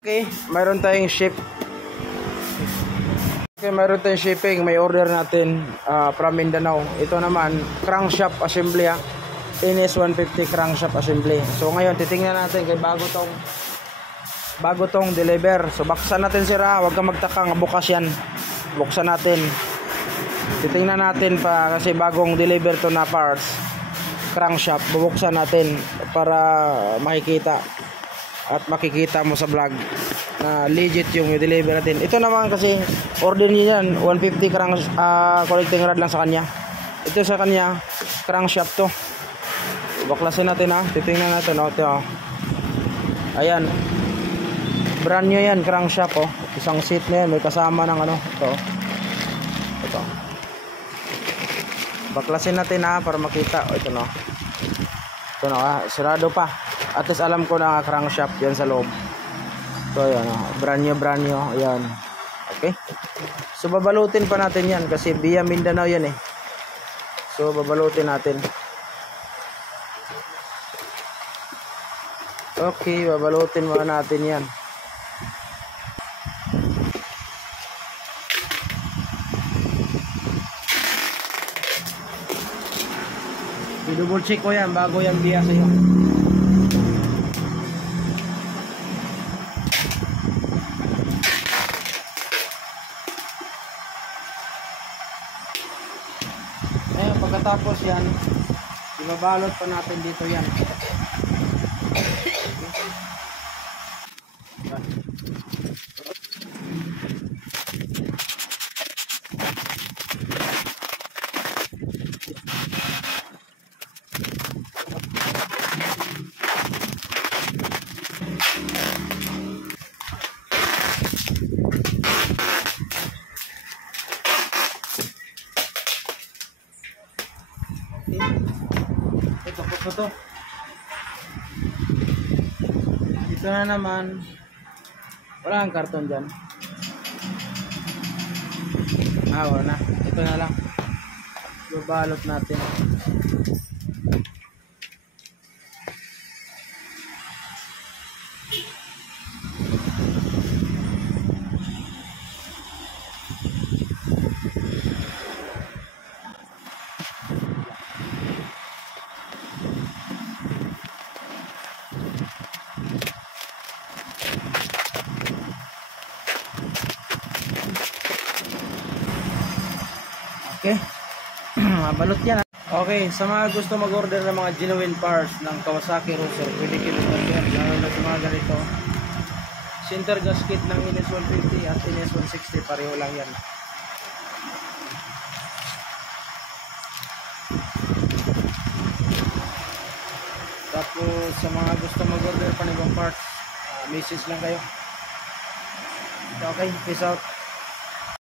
Okay, mayroon tayong ship. Okay, mayroon tayong shipping. May order natin from Mindanao. Ito naman, crankshaft assembly NS 150 crankshaft assembly. So ngayon, titingnan natin kay bago tong deliver. So baksan natin sira, huwag kang magtaka, bukas yan. Buksan natin. Titingnan natin pa kasi bagong deliver to na parts. Crankshaft, bubuksan natin para makikita. At makikita mo sa vlog na legit yung i-deliver natin. Ito naman kasi order niya yan 150 connecting rod lang sa kanya. Ito sa kanya crankshaft to. Baklasin natin titingnan natin ito. Ayan, brand new yan, crankshaft isang seat na yan, may kasama ng ito. Baklasin natin para makita. Ito sirado pa. At least alam ko na crankshaft yan sa loob. So ayan, brand new. Ayan. Okay. So babalutin pa natin yan kasi via Mindanao yan So babalutin natin. Okay, babalutin muna natin yan. I-double check ko yan bago yan via sa'yo. Pagkatapos yan, ibabalot pa natin dito yan. Ito na naman, wala ang karton dyan. Wala na, ito na lang, babalot natin. Okay, balot yan. Okay, sa mga gusto mag-order ng mga genuine parts ng Kawasaki Cruiser, pwede kayo mag-order. Lalo na sa mga ganito. Center gasket ng NS 150 at NS 160, pareho lang yan. Tapos sa mga gusto mag-order pa ng ibang parts, message lang kayo. Okay, peace out.